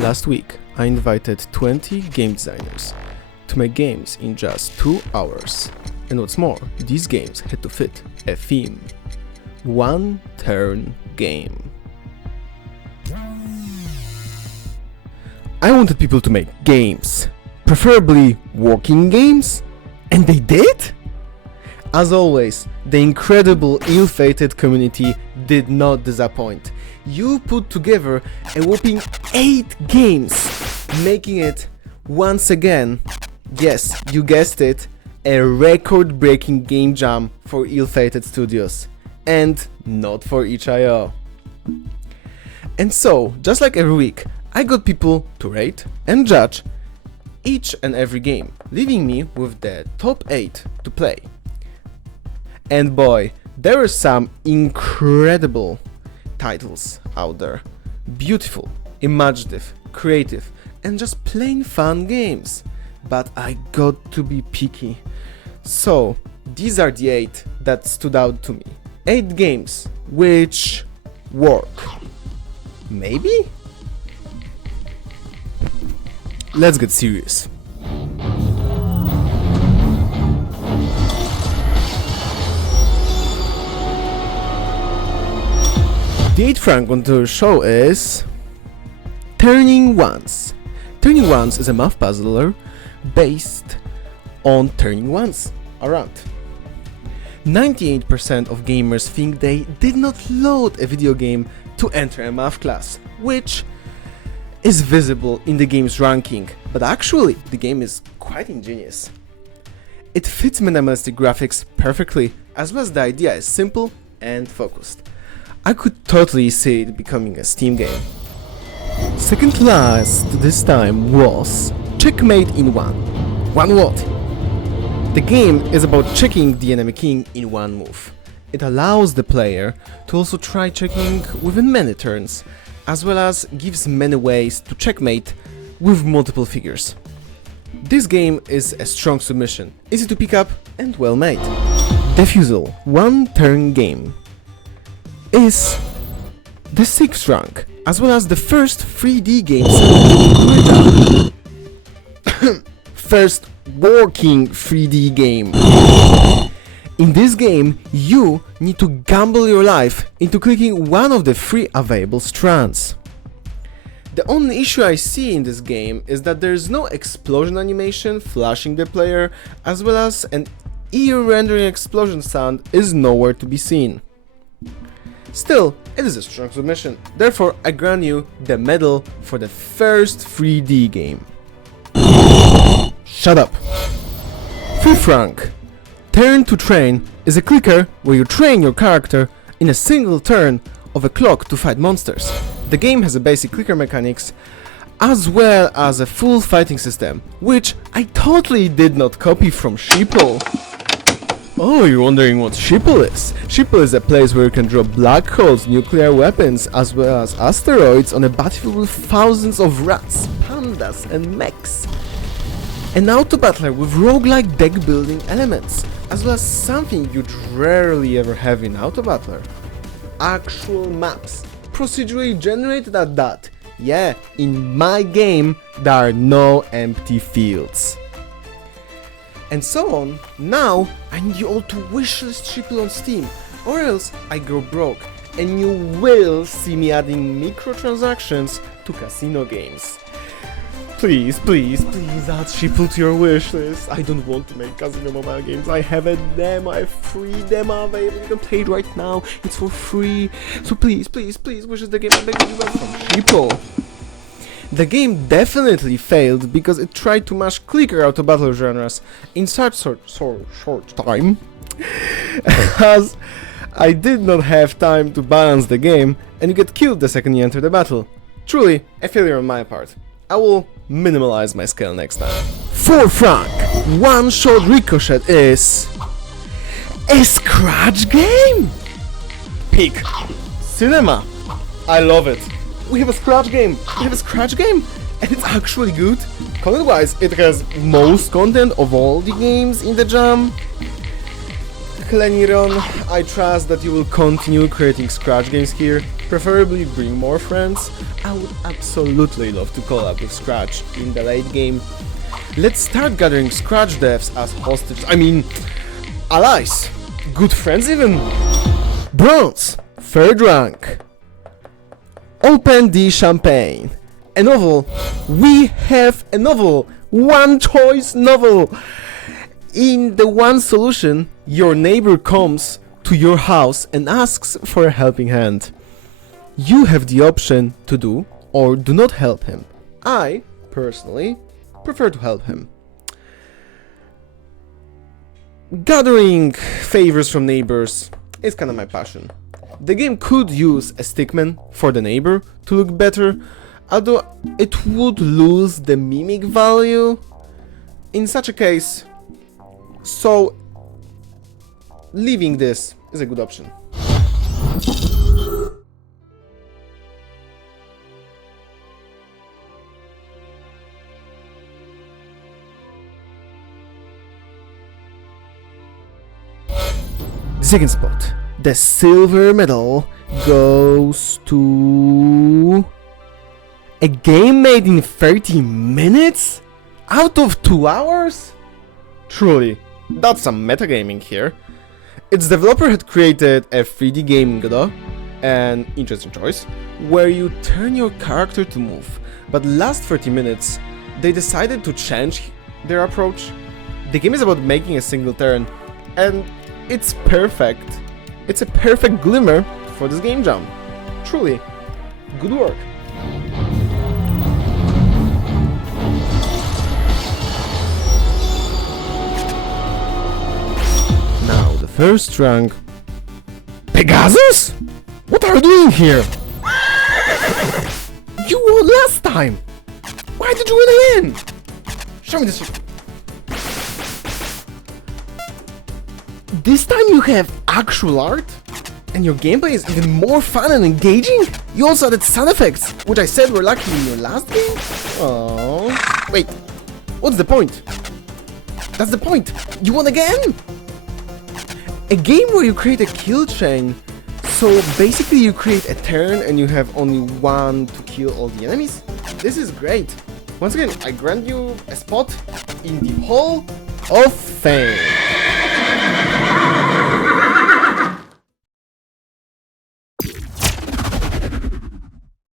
Last week, I invited 20 game designers to make games in just 2 hours. And what's more, these games had to fit a theme. One turn game. I wanted people to make games, preferably working games, and they did? As always, the incredible ill-fated community did not disappoint. You put together a whopping 8 games, making it, once again, yes, you guessed it, a record-breaking game jam for ill-fated studios, and not for itch.io. And so, just like every week, I got people to rate and judge each and every game, leaving me with the top 8 to play. And boy, there are some incredible titles out there. Beautiful, imaginative, creative, and just plain fun games. But I got to be picky. So, these are the 8 that stood out to me. 8 games which work. Maybe? Let's get serious. The 8th rank on the show is Turning Ones. Turning Ones is a math puzzler based on turning ones around. 98% of gamers think they did not load a video game to enter a math class, which is visible in the game's ranking, but actually the game is quite ingenious. It fits minimalistic graphics perfectly, as well as the idea is simple and focused. I could totally see it becoming a Steam game. Second to last this time was Checkmate in One. One what? The game is about checking the enemy king in one move. It allows the player to also try checking within many turns, as well as gives many ways to checkmate with multiple figures. This game is a strong submission, easy to pick up and well made. Defusal, one turn game, is the 6th rank, as well as the first 3D game first working 3D game. In this game, you need to gamble your life into clicking one of the 3 available strands. The only issue I see in this game is that there is no explosion animation flashing the player, as well as an ear-rendering explosion sound is nowhere to be seen. Still, it is a strong submission, therefore I grant you the medal for the first 3D game. Shut up! 5th rank. Turn to Train is a clicker where you train your character in a single turn of a clock to fight monsters. The game has a basic clicker mechanics as well as a full fighting system, which I totally did not copy from Sheeple. Oh, you're wondering what Sheeple is? Sheeple is a place where you can drop black holes, nuclear weapons, as well as asteroids on a battlefield with thousands of rats, pandas and mechs. An Autobattler with Rougelike Deckbuilder Elements, as well as something you'd rarely ever have in Autobattler. Actual maps, procedurally generated at that. Yeah, in my game there are no empty fields. And so on. Now I need you all to wishlist Sheeple on Steam, or else I go broke, and you will see me adding microtransactions to casino games. Please, please, please add Sheeple to your wishlist. I don't want to make casino mobile games. I have a demo, a free demo available. You can play it right now. It's for free. So please, please, please wishlist the game. I beg you from Sheeple. The game definitely failed because it tried to mash clicker Autobattler genres in such short time, as I did not have time to balance the game, and you get killed the second you enter the battle. Truly, a failure on my part. I will minimalize my scale next time. 4th rank, One Shot Ricochet is a Scratch game. Pick Cinema. I love it. We have a Scratch game. We have a Scratch game, and it's actually good. Content-wise, it has most content of all the games in the jam. Leniron, I trust that you will continue creating Scratch games here, preferably bring more friends. I would absolutely love to collab with Scratch in the late game. Let's start gathering Scratch devs as hostage, allies, good friends even. Bronze, 3rd rank. Open the champagne. A novel. We have a novel. One choice novel. In the one solution, your neighbor comes to your house and asks for a helping hand. You have the option to do or do not help him. I, personally, prefer to help him. Gathering favors from neighbors is kind of my passion. The game could use a stickman for the neighbor to look better, although it would lose the mimic value in such a case, so leaving this is a good option. The second spot, the silver medal, goes to a game made in 30 minutes? Out of 2 hours? Truly, that's some metagaming here. Its developer had created a 3D game Godot, an interesting choice, where you turn your character to move, but last 30 minutes they decided to change their approach. The game is about making a single turn, and it's perfect. It's a perfect glimmer for this game jam. Truly, good work. Now the first rank. Pegasus? What are you doing here? You won last time. Why did you win again? Show me this. This time you have actual art? And your gameplay is even more fun and engaging? You also added sound effects, which I said were lacking in your last game? Oh, wait, what's the point? That's the point! You won again? A game where you create a kill chain. So basically you create a turn and you have only one to kill all the enemies? This is great. Once again, I grant you a spot in the Hall of Fame.